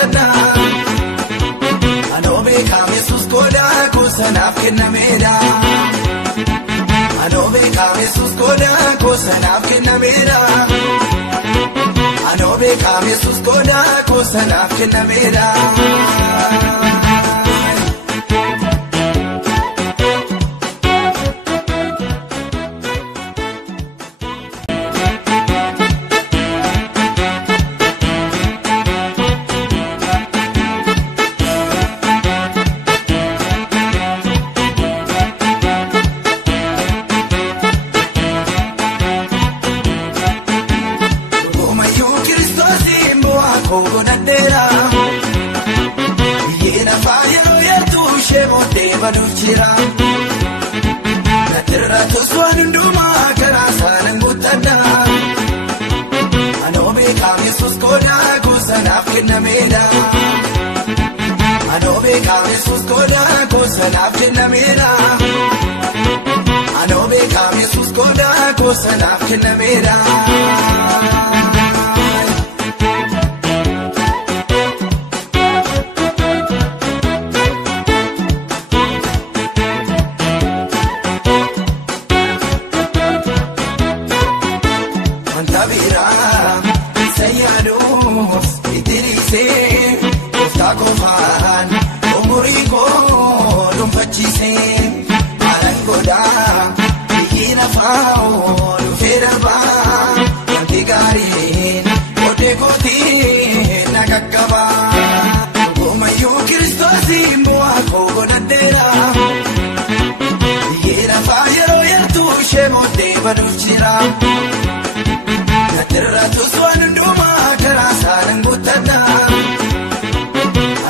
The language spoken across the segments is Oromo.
gutana Anobe kam Jesus koda kosanaf kenameda Anobe kam Jesus koda kosanaf kenameda Anobe kam Jesus koda kosanaf kenameda Natirra toswan nduma karasan gutana Anobe kam Jesus koda kosanaf kenameda Anobe kam Jesus koda kosanaf kenameda Anobe kam Jesus koda kosanaf kenameda Kofan umurigo lumpachise alangoda hina fao luferaba antigarin odegoti nagakaba gomayu Kristosi mboa kogonadera hina fayero yertu shemote baduchira naterra tuswan nduma karasan gutana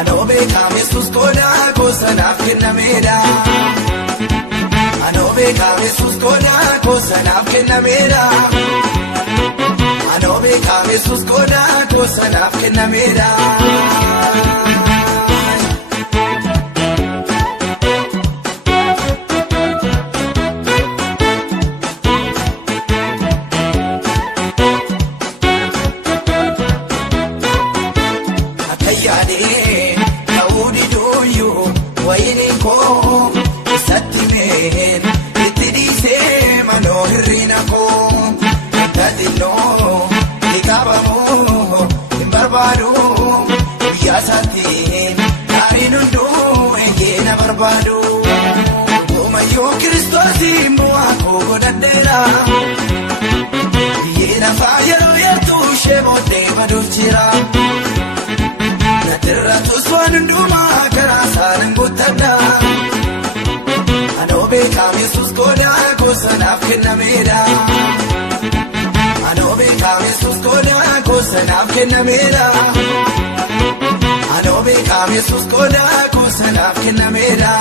Anobe kam Jesus koda kosanaf kenameda Anobe kam Jesus koda kosanaf kenameda Anobe kam Jesus koda kosanaf kenameda Gomayu Kristosi mboa kogonadera Yena fayero yertu shemote baduchira Natirra toswan nduma karasan gutana Anobe kam Jesus koda kosanaf kenameda Anobe kam Jesus koda kosanaf kenameda Anobe kam Jesus koda kosanaf kenameda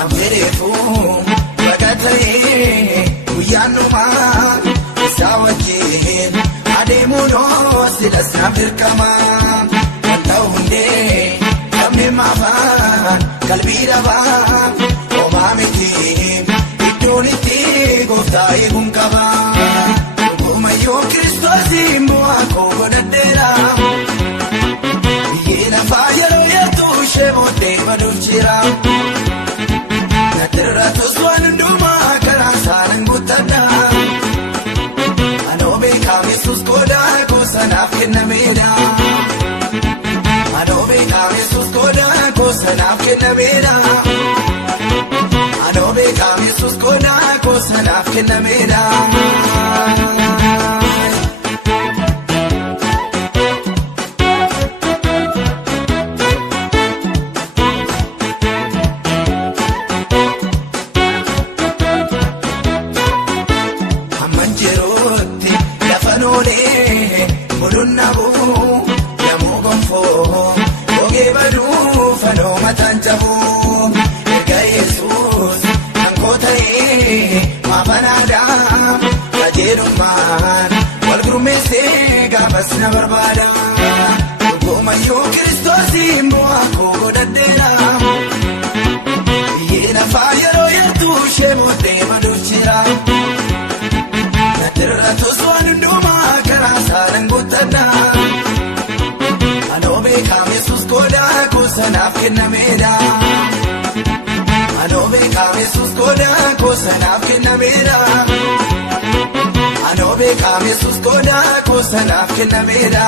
Amberefu bagataye uyanuma sawajen ademuno silasnafir kama Antahunde Mama, Kalbira ba, Obamiti, Idoliti, Goftai Bunkaba, Gomayu Kristosi mboa kogonadera Yena fayero yertu shemote baduchira Natirra toswan nduma karasan gutana Anobe kam Jesus koda kosanaf kenameda Anobe kam Jesus koda kosanaf kenameda Anobe kam Jesus koda kosanaf kenameda Amanjerote lafanole mudunnabu yamugonfo ogebadu fano matanjabu ega Jesus ankotae mafanada kajerumman walgrumese gabasna barbada Gomayu Kristosi bushee mootee maduuchira. Nadirratus waan hundumaa karaa saalan guuttadha. Anoo beekaam Yesuus goodaa koosanaaf kennameedha. Anoo beekaam Yesuus goodaa koosanaaf kennameedha. Anoo beekaam Yesuus goodaa koosanaaf kennameedha.